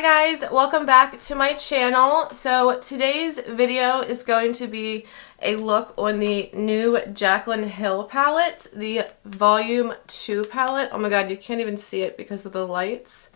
Hi guys, welcome back to my channel. So today's video is going to be a look on the new Jaclyn Hill palette, the Volume 2 palette. Oh my god, you can't even see it because of the lights.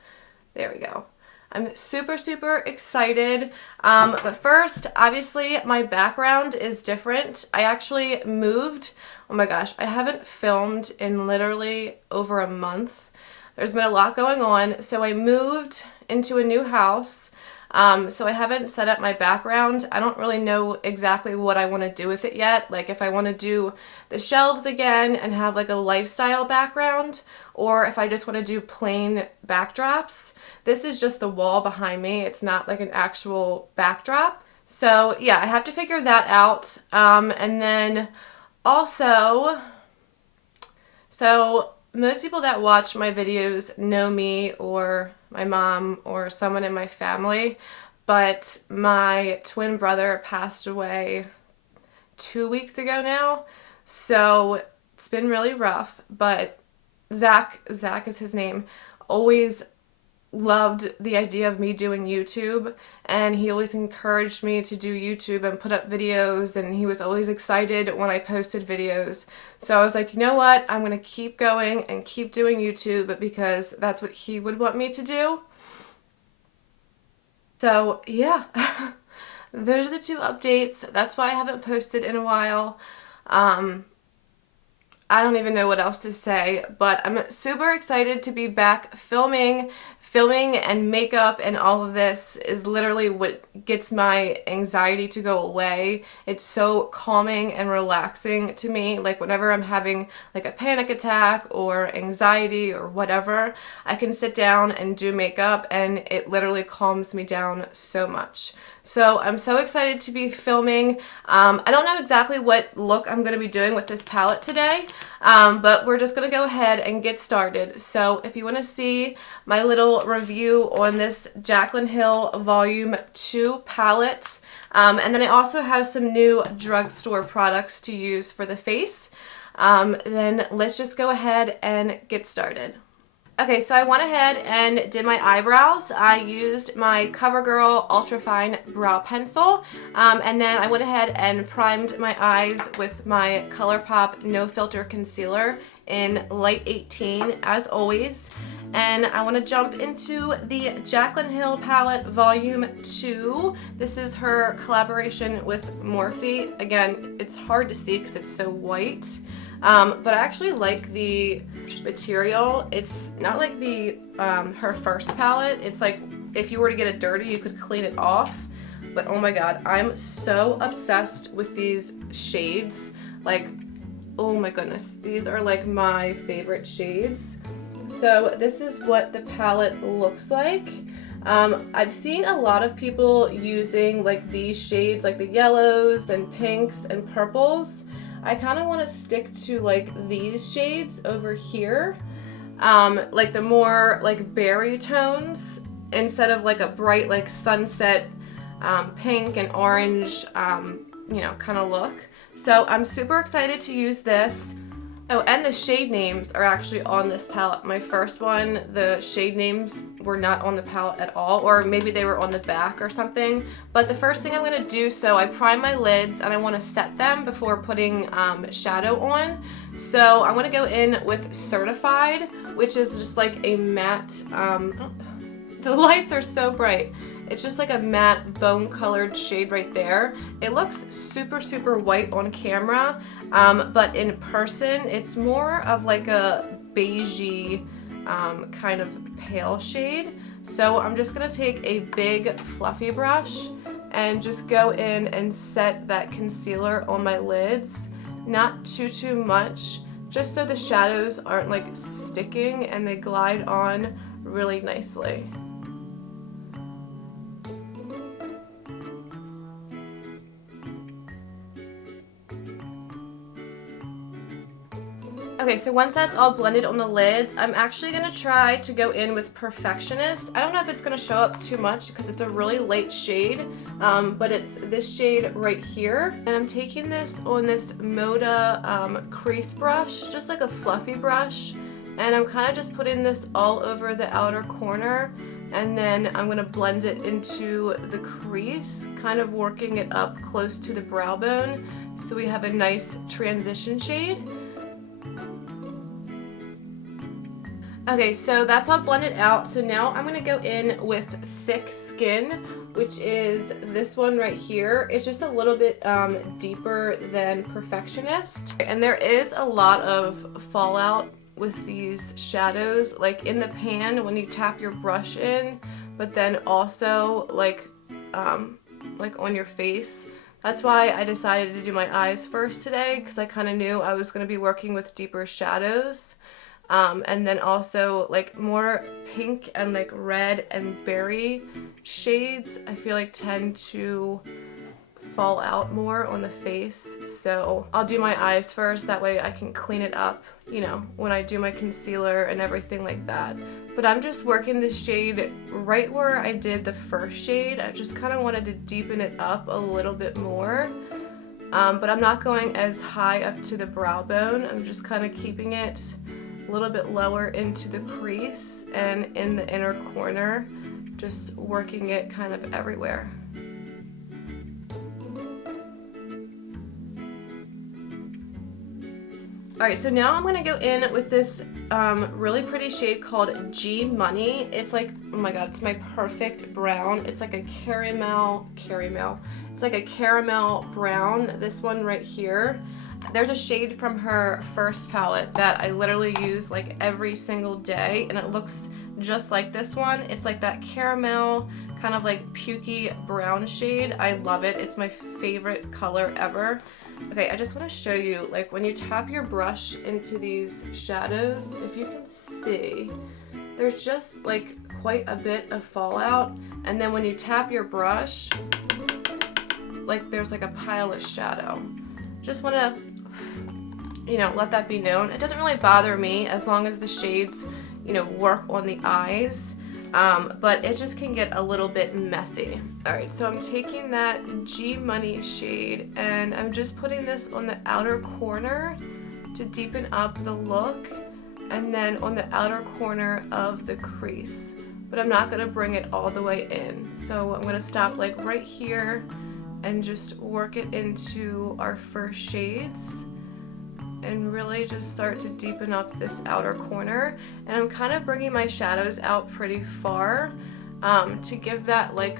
There we go. I'm super excited. But first, obviously, my background is different. I actually moved. Oh my gosh, I haven't filmed in literally over a month. There's been a lot going on, so I moved into a new house, so I haven't set up my background. I don't really know exactly what I want to do with it yet, like if I want to do the shelves again and have like a lifestyle background, or if I just want to do plain backdrops. This is just the wall behind me. It's not like an actual backdrop. So yeah, I have to figure that out. And then also, so most people that watch my videos know me or my mom or someone in my family, but my twin brother passed away 2 weeks ago now, so it's been really rough. But Zach is his name, always loved the idea of me doing YouTube, and he always encouraged me to do YouTube and put up videos, and he was always excited when I posted videos. So I was like, you know what, I'm gonna keep going and keep doing YouTube because that's what he would want me to do. So yeah, those are the two updates. That's why I haven't posted in a while. I don't even know what else to say, but I'm super excited to be back filming and makeup, and all of this is literally what gets my anxiety to go away. It's so calming and relaxing to me. Like whenever I'm having like a panic attack or anxiety or whatever, I can sit down and do makeup and it literally calms me down so much. So I'm so excited to be filming. I don't know exactly what look I'm going to be doing with this palette today, but we're just going to go ahead and get started. So if you want to see my little review on this Jaclyn Hill Volume 2 palette, and then I also have some new drugstore products to use for the face, then let's just go ahead and get started. Okay, so I went ahead and did my eyebrows. I used my CoverGirl Ultra Fine Brow Pencil, and then I went ahead and primed my eyes with my ColourPop No Filter Concealer in Light 18, as always. And I want to jump into the Jaclyn Hill palette Volume 2. This is her collaboration with Morphe. Again, it's hard to see because it's so white. But I actually like the material. It's not like the her first palette. It's like if you were to get it dirty, you could clean it off. But oh my god, I'm so obsessed with these shades. Like, oh my goodness, these are like my favorite shades. So this is what the palette looks like. I've seen a lot of people using like these shades, like the yellows and pinks and purples. I kind of want to stick to like these shades over here, like the more like berry tones instead of like a bright like sunset pink and orange, you know, kind of look. So I'm super excited to use this. Oh, and the shade names are actually on this palette. My first one, the shade names were not on the palette at all, or maybe they were on the back or something. But the first thing I'm going to do, so I prime my lids and I want to set them before putting shadow on. So I'm going to go in with Certified, which is just like a matte, the lights are so bright. It's just like a matte bone colored shade right there. It looks super white on camera, but in person it's more of like a beigey kind of pale shade. So I'm just gonna take a big fluffy brush and just go in and set that concealer on my lids. Not too much, just so the shadows aren't like sticking and they glide on really nicely. Okay, so once that's all blended on the lids, I'm actually going to try to go in with Perfectionist. I don't know if it's going to show up too much because it's a really light shade, but it's this shade right here. And I'm taking this on this Moda crease brush, just like a fluffy brush, and I'm kind of just putting this all over the outer corner And then I'm going to blend it into the crease, kind of working it up close to the brow bone so we have a nice transition shade. Okay, so that's all blended out. So now I'm going to go in with Thick Skin, which is this one right here. It's just a little bit deeper than Perfectionist. And there is a lot of fallout with these shadows, like in the pan when you tap your brush in, but then also like on your face. That's why I decided to do my eyes first today, because I kind of knew I was going to be working with deeper shadows. And then also like more pink and like red and berry shades I feel like tend to fall out more on the face. So I'll do my eyes first, that way I can clean it up, you know, when I do my concealer and everything like that. But I'm just working this shade right where I did the first shade. I just kind of wanted to deepen it up a little bit more. But I'm not going as high up to the brow bone. I'm just kind of keeping it a little bit lower into the crease and in the inner corner, just working it kind of everywhere. Alright, so now I'm going to go in with this really pretty shade called G Money. It's like, oh my god, it's my perfect brown. It's like a caramel. It's like a caramel brown, this one right here. There's a shade from her first palette that I literally use like every single day, and it looks just like this one. It's like that caramel, kind of like pukey brown shade. I love it. It's my favorite color ever. Okay, I just want to show you, like when you tap your brush into these shadows, if you can see, there's just like quite a bit of fallout, and then when you tap your brush, like there's like a pile of shadow. Just want to, you know, let that be known. It doesn't really bother me as long as the shades, you know, work on the eyes, but it just can get a little bit messy. Alright, so I'm taking that G Money shade and I'm just putting this on the outer corner to deepen up the look, and then on the outer corner of the crease. But I'm not going to bring it all the way in. So I'm going to stop like right here and just work it into our first shades and really just start to deepen up this outer corner. And I'm kind of bringing my shadows out pretty far to give that, like,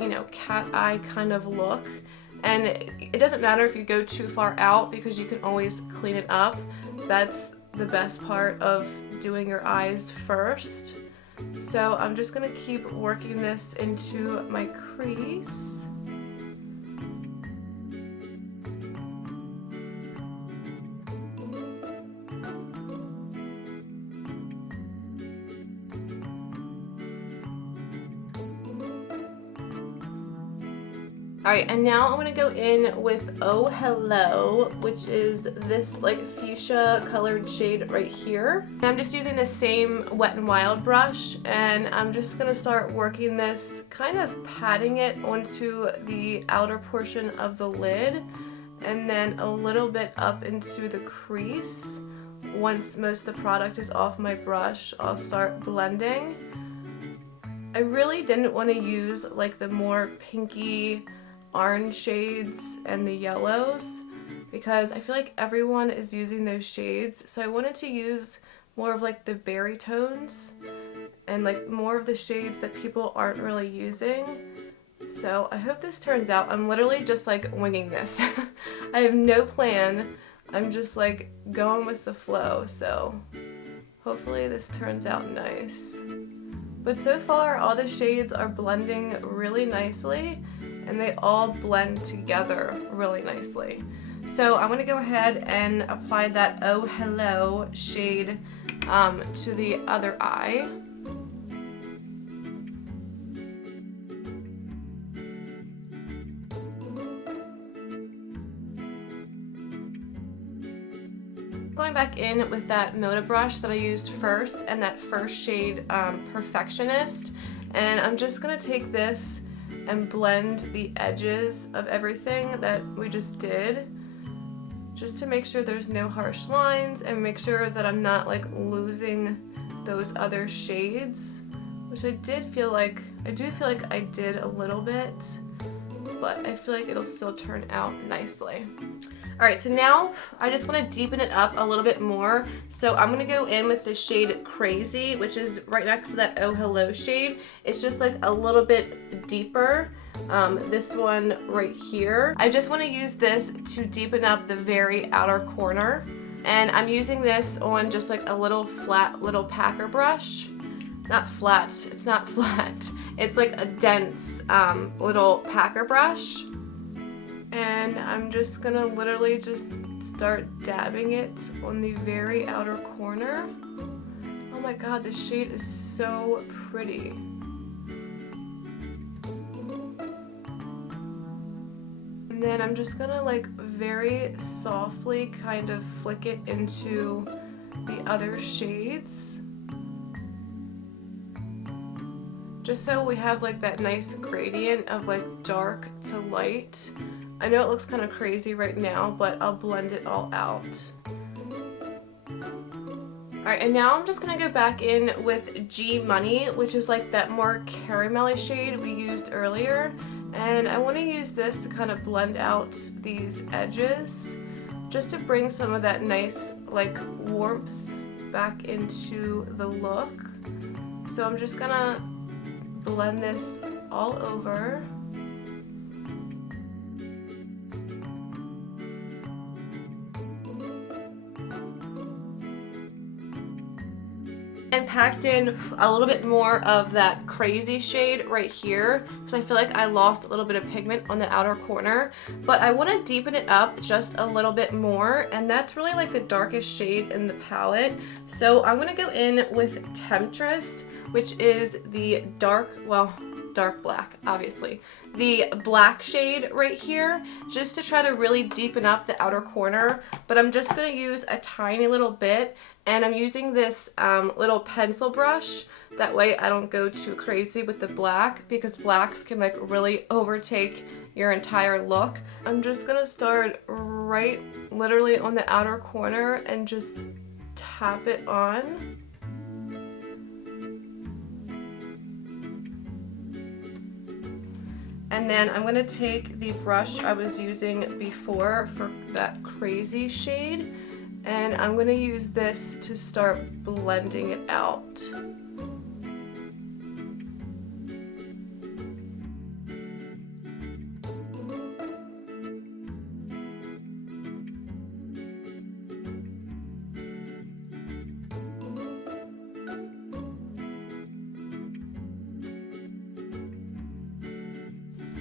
you know, cat eye kind of look. And it doesn't matter if you go too far out because you can always clean it up. That's the best part of doing your eyes first. So I'm just gonna keep working this into my crease. Alright, and now I'm going to go in with Oh Hello, which is this like fuchsia colored shade right here. And I'm just using the same Wet n Wild brush, and I'm just going to start working this, kind of patting it onto the outer portion of the lid, and then a little bit up into the crease. Once most of the product is off my brush, I'll start blending. I really didn't want to use like the more pinky orange shades and the yellows because I feel like everyone is using those shades, so I wanted to use more of like the berry tones and like more of the shades that people aren't really using. So I hope this turns out. I'm literally just like winging this. I have no plan. I'm just like going with the flow, so hopefully this turns out nice. But so far all the shades are blending really nicely, and they all blend together really nicely. So I'm going to go ahead and apply that Oh Hello shade to the other eye. Going back in with that Moda brush that I used first and that first shade Perfectionist, and I'm just going to take this and blend the edges of everything that we just did, just to make sure there's no harsh lines and make sure that I'm not like losing those other shades which I do feel like I did a little bit, but I feel like it'll still turn out nicely. Alright, so now I just want to deepen it up a little bit more. So I'm going to go in with the shade Crazy, which is right next to that Oh Hello shade. It's just like a little bit deeper. This one right here. I just want to use this to deepen up the very outer corner. And I'm using this on just like a little flat little packer brush. Not flat, it's not flat. It's like a dense little packer brush. And I'm just gonna literally just start dabbing it on the very outer corner. Oh my god, this shade is so pretty. And then I'm just gonna like very softly kind of flick it into the other shades. Just so we have like that nice gradient of like dark to light. I know it looks kind of crazy right now, but I'll blend it all out. Alright, and now I'm just going to go back in with G Money, which is like that more caramelly shade we used earlier. And I want to use this to kind of blend out these edges, just to bring some of that nice like warmth back into the look. So I'm just going to blend this all over. And packed in a little bit more of that Crazy shade right here, because I feel like I lost a little bit of pigment on the outer corner, but I want to deepen it up just a little bit more, and that's really like the darkest shade in the palette. So I'm going to go in with Temptress, which is the dark black, obviously. The black shade right here, just to try to really deepen up the outer corner, but I'm just going to use a tiny little bit, and I'm using this little pencil brush. That way I don't go too crazy with the black, because blacks can like really overtake your entire look. I'm just going to start right literally on the outer corner and just tap it on. And then I'm going to take the brush I was using before for that Crazy shade, and I'm going to use this to start blending it out.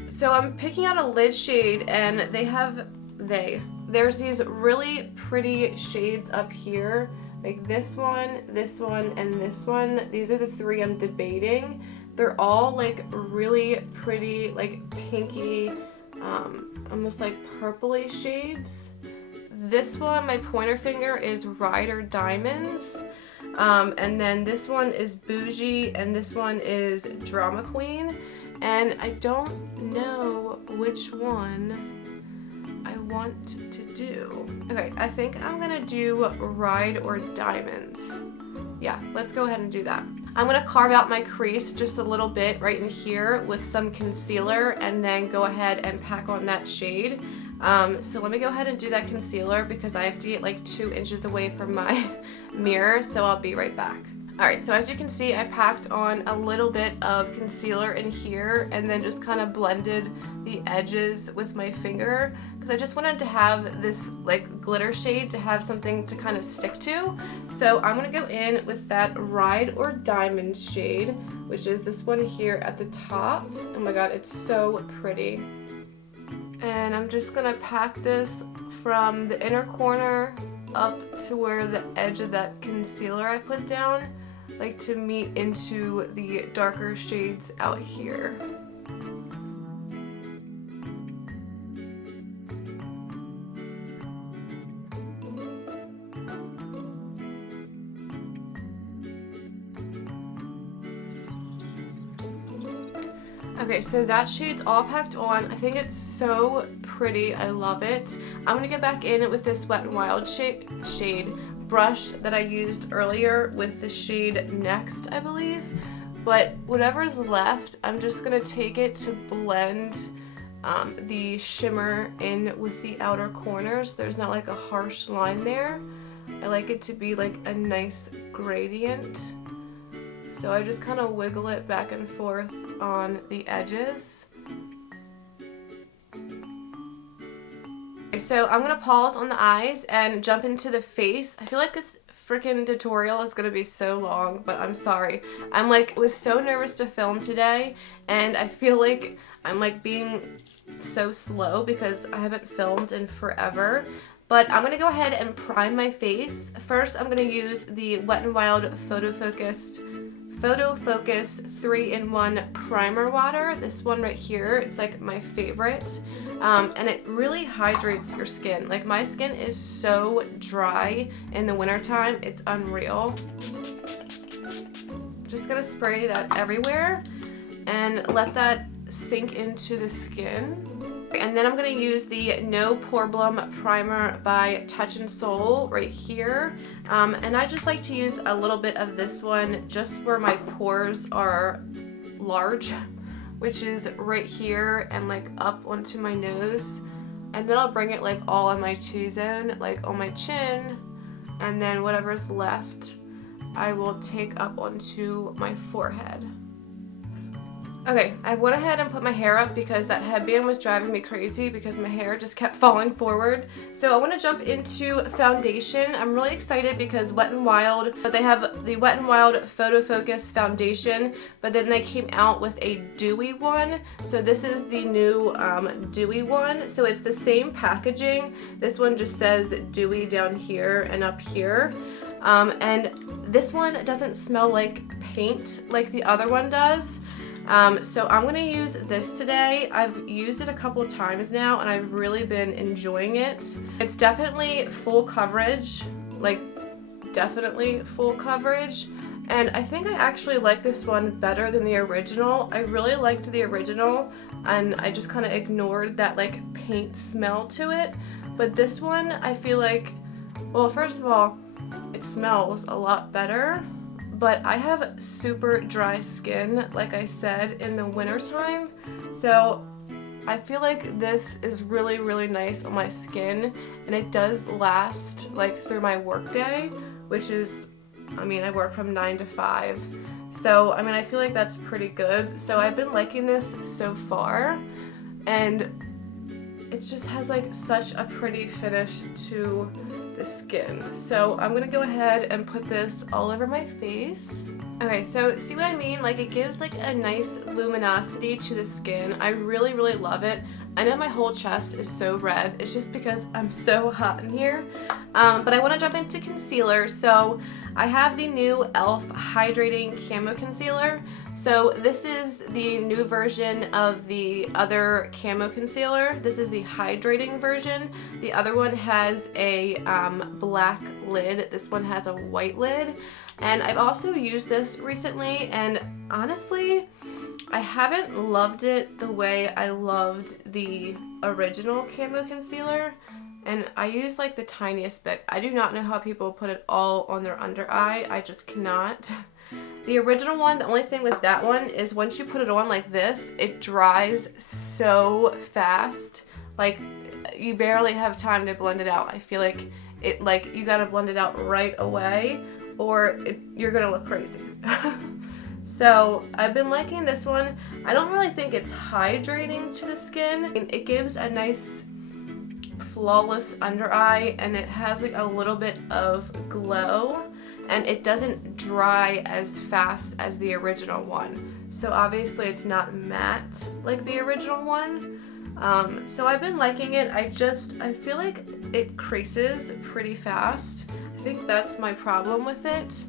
So I'm picking out a lid shade, and there's these really pretty shades up here, like this one, and this one. These are the three I'm debating. They're all like really pretty, like pinky, almost like purpley shades. This one, my pointer finger, is Ride or Diamonds. And then this one is Bougie, and this one is Drama Queen. And I don't know which one I want to do. Okay, I think I'm gonna do Ride or Diamonds. Yeah, let's go ahead and do that. I'm gonna carve out my crease just a little bit right in here with some concealer, and then go ahead and pack on that shade. So let me go ahead and do that concealer, because I have to get like 2 inches away from my mirror, so I'll be right back. Alright, so as you can see, I packed on a little bit of concealer in here, and then just kind of blended the edges with my finger, because I just wanted to have this like glitter shade to have something to kind of stick to. So I'm going to go in with that Ride or Diamond shade, which is this one here at the top. Oh my god, it's so pretty. And I'm just going to pack this from the inner corner up to where the edge of that concealer I put down, like to meet into the darker shades out here. Okay, so that shade's all packed on. I think it's so pretty. I love it. I'm going to get back in with this Wet n Wild shade brush that I used earlier with the shade Next, I believe. but whatever's left, I'm just gonna take it to blend the shimmer in with the outer corners. There's not like a harsh line there. I like it to be like a nice gradient. So I just kind of wiggle it back and forth on the edges. So I'm gonna pause on the eyes and jump into the face. I feel like this freaking tutorial is gonna be so long, but I'm sorry. Was so nervous to film today, and I feel like I'm like being so slow because I haven't filmed in forever. But I'm gonna go ahead and prime my face. First, I'm gonna use the Wet n Wild Photo Focus 3-in-1 primer water. This one right here, it's like my favorite. And it really hydrates your skin. Like, my skin is so dry in the wintertime, it's unreal. Just gonna spray that everywhere and let that sink into the skin. And then I'm gonna use the No Problem Primer by Touch in Soul right here. And I just like to use a little bit of this one just where my pores are large, which is right here and like up onto my nose. And then I'll bring it like all on my T-zone, like on my chin. And then whatever's left, I will take up onto my forehead. Okay, I went ahead and put my hair up because that headband was driving me crazy because my hair just kept falling forward. So I want to jump into foundation. I'm really excited because Wet n Wild, but they have the Wet n Wild Photo Focus foundation, but then they came out with a dewy one. So this is the new dewy one. So it's the same packaging. This one just says dewy down here and up here. And this one doesn't smell like paint like the other one does. So I'm going to use this today. I've used it a couple of times now and I've really been enjoying it. It's definitely full coverage, like definitely full coverage. And I think I actually like this one better than the original. I really liked the original and I just kind of ignored that like paint smell to it. But this one, I feel like, well, first of all, it smells a lot better. But I have super dry skin, like I said, in the wintertime. So I feel like this is really, really nice on my skin. And it does last like through my work day, which is, I mean, I work from 9 to 5. So, I mean, I feel like that's pretty good. So I've been liking this so far. And it just has like such a pretty finish to the skin. So I'm gonna go ahead and put this all over my face. Okay, so see what I mean? Like, it gives like a nice luminosity to the skin. I really, really love it. I know my whole chest is so red. It's just because I'm so hot in here. But I want to jump into concealer. So I have the new e.l.f. Hydrating Camo Concealer. So this is the new version of the other camo concealer. This is the hydrating version. The other one has a black lid. This one has a white lid. And I've also used this recently, and honestly, I haven't loved it the way I loved the original camo concealer. And I use like the tiniest bit. I do not know how people put it all on their under eye. I just cannot. The original one, the only thing with that one is once you put it on like this, it dries so fast. Like, you barely have time to blend it out. I feel like it, like, you gotta blend it out right away or you're gonna look crazy. So I've been liking this one. I don't really think it's hydrating to the skin. It gives a nice flawless under eye and it has like a little bit of glow. And it doesn't dry as fast as the original one. So obviously it's not matte like the original one. So I've been liking it. I feel like it creases pretty fast. I think that's my problem with it.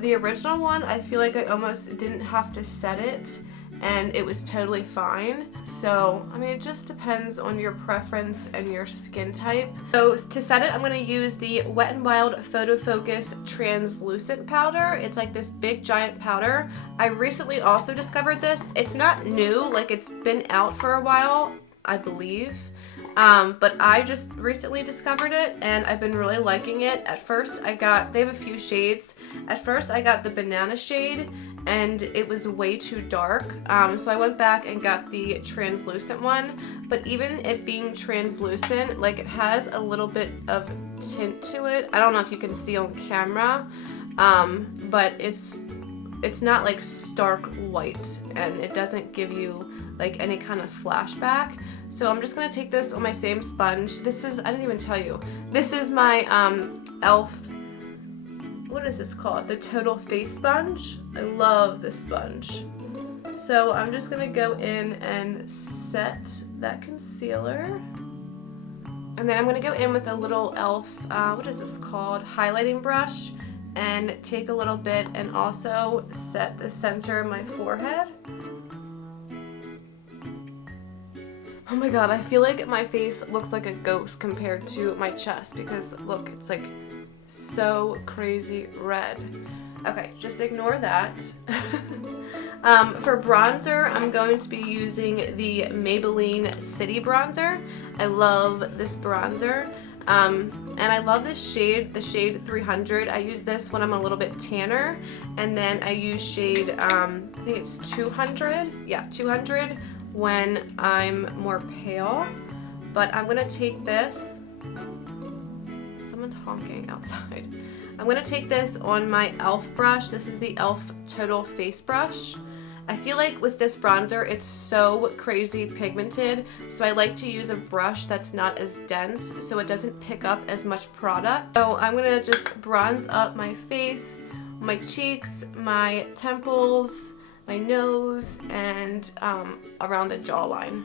The original one, I feel like I almost didn't have to set it and it was totally fine. So, I mean, it just depends on your preference and your skin type. So to set it, I'm going to use the Wet n Wild Photo Focus Translucent Powder. It's like this big giant powder. I recently also discovered this. It's not new, like it's been out for a while, I believe. But I just recently discovered it and I've been really liking it. At first they have a few shades. At first I got the banana shade and it was way too dark. So I went back and got the translucent one, but even it being translucent, like it has a little bit of tint to it. I don't know if you can see on camera, but it's not like stark white, and it doesn't give you like any kind of flashback. So I'm just gonna take this on my same sponge. This is, I didn't even tell you, this is my e.l.f. what is this called? The Total Face Sponge. I love this sponge. So I'm just gonna go in and set that concealer. And then I'm gonna go in with a little e.l.f. What is this called? Highlighting brush, and take a little bit and also set the center of my forehead. Oh my god, I feel like my face looks like a ghost compared to my chest because look, it's like so crazy red. Okay, just ignore that. For bronzer, I'm going to be using the Maybelline City Bronzer. I love this bronzer. And I love this shade, the shade 300. I use this when I'm a little bit tanner, and then I use shade, I think it's 200. Yeah, 200 when I'm more pale. But I'm gonna take this, someone's honking outside. I'm gonna take this on my e.l.f. brush. This is the e.l.f. Total Face Brush. I feel like with this bronzer, it's so crazy pigmented, so I like to use a brush that's not as dense so it doesn't pick up as much product. So I'm gonna just bronze up my face, my cheeks, my temples, my nose, and around the jawline.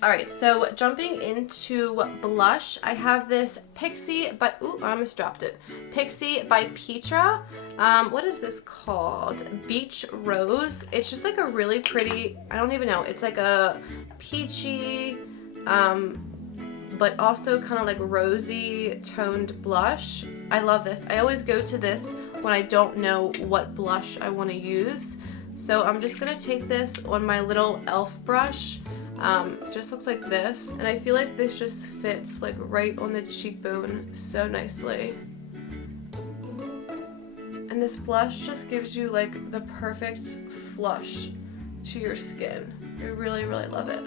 Alright, so jumping into blush, I have this Pixie by, ooh, I almost dropped it. Pixie by Petra. What is this called? Beach Rose. It's just like a really pretty, I don't even know, it's like a peachy, but also kind of like rosy toned blush. I love this. I always go to this when I don't know what blush I want to use. So I'm just going to take this on my little e.l.f. brush. Just looks like this, and I feel like this just fits like right on the cheekbone so nicely. And this blush just gives you like the perfect flush to your skin. I really, really love it.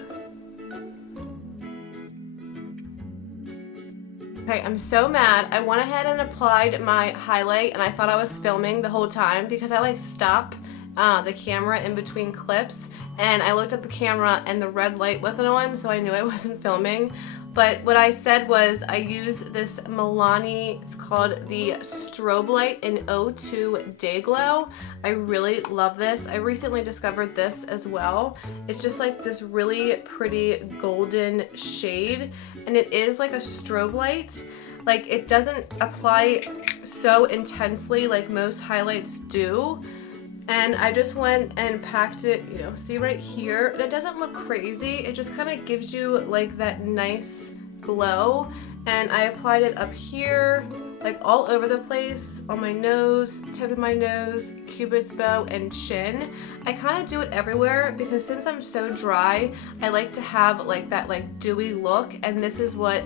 Okay, I'm so mad. I went ahead and applied my highlight, and I thought I was filming the whole time because I like stop the camera in between clips, and I looked at the camera and the red light wasn't on, so I knew I wasn't filming. But what I said was I used this Milani, it's called the Strobe Light in O2 Day Glow. I really love this. I recently discovered this as well. It's just like this really pretty golden shade, and it is like a strobe light. Like it doesn't apply so intensely like most highlights do. And I just went and packed it, you know, see right here. And it doesn't look crazy. It just kind of gives you like that nice glow. And I applied it up here, like all over the place, on my nose, tip of my nose, cupid's bow, and chin. I kind of do it everywhere because since I'm so dry, I like to have like that like dewy look, and this is what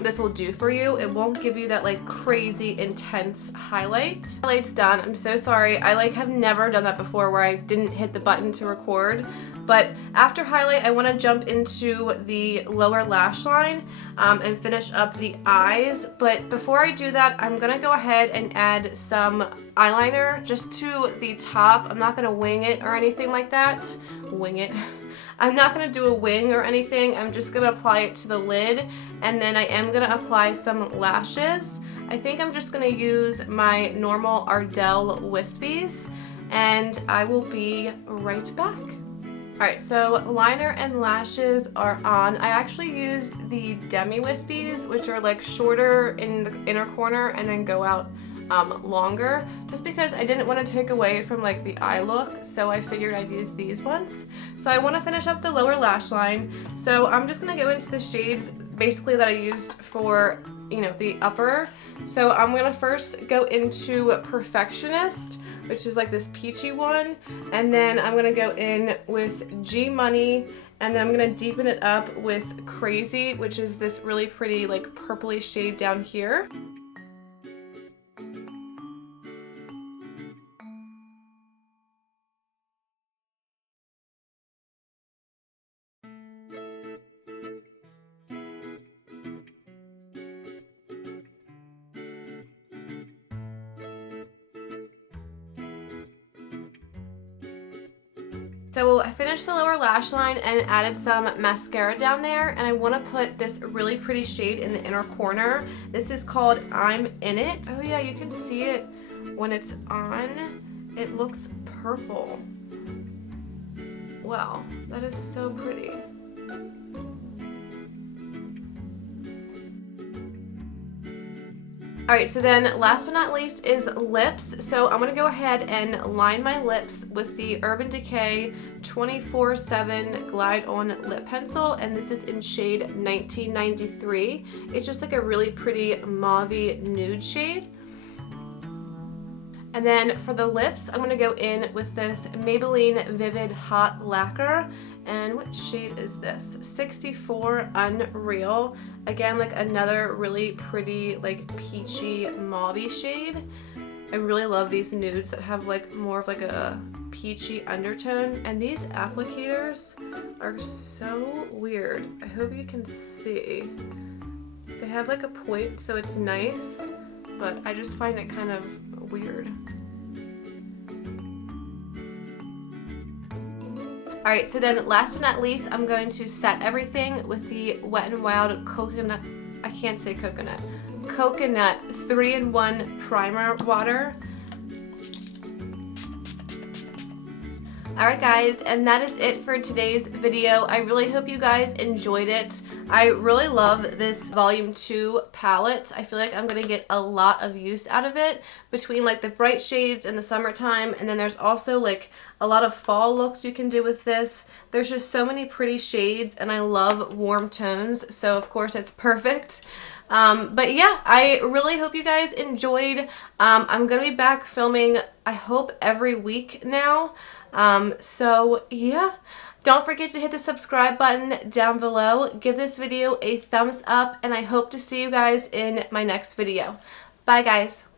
this will do for you. It won't give you that like crazy intense highlight. Highlight's done. I'm so sorry. I like have never done that before where I didn't hit the button to record. But after highlight, I want to jump into the lower lash line and finish up the eyes. But before I do that, I'm going to go ahead and add some eyeliner just to the top. I'm not going to wing it or anything like that. Wing it. I'm not going to do a wing or anything. I'm just going to apply it to the lid, and then I am going to apply some lashes. I think I'm just going to use my normal Ardell Wispies, and I will be right back. Alright, so liner and lashes are on. I actually used the Demi Wispies, which are like shorter in the inner corner and then go out longer, just because I didn't want to take away from like the eye look, so I figured I'd use these ones. So I want to finish up the lower lash line, so I'm just going to go into the shades basically that I used for, you know, the upper. So I'm going to first go into Perfectionist, which is like this peachy one, and then I'm going to go in with G Money, And then I'm gonna deepen it up with Crazy, which is this really pretty like purpley shade down here. So I finished the lower lash line and added some mascara down there, and I want to put this really pretty shade in the inner corner. This is called I'm In It. Oh yeah, you can see it when it's on. It looks purple. Wow, that is so pretty. Alright, so then last but not least is lips. So I'm going to go ahead and line my lips with the Urban Decay 24/7 Glide On Lip Pencil, and this is in shade 1993. It's just like a really pretty mauve-y nude shade. And then for the lips, I'm going to go in with this Maybelline Vivid Hot Lacquer. And what shade is this? 64 Unreal. Again, like another really pretty, like peachy mauve shade. I really love these nudes that have like more of like a peachy undertone. And these applicators are so weird. I hope you can see. They have like a point, so it's nice, but I just find it kind of weird. Alright, so then last but not least, I'm going to set everything with the Wet n Wild Coconut 3-in-1 Primer Water. Alright guys, and that is it for today's video. I really hope you guys enjoyed it. I really love this volume 2 palette. I feel like I'm going to get a lot of use out of it between like the bright shades in the summertime, and then there's also like a lot of fall looks you can do with this. There's just so many pretty shades, and I love warm tones, so of course it's perfect. But yeah, I really hope you guys enjoyed. I'm going to be back filming, I hope, every week now. So yeah, don't forget to hit the subscribe button down below. Give this video a thumbs up, and I hope to see you guys in my next video. Bye guys.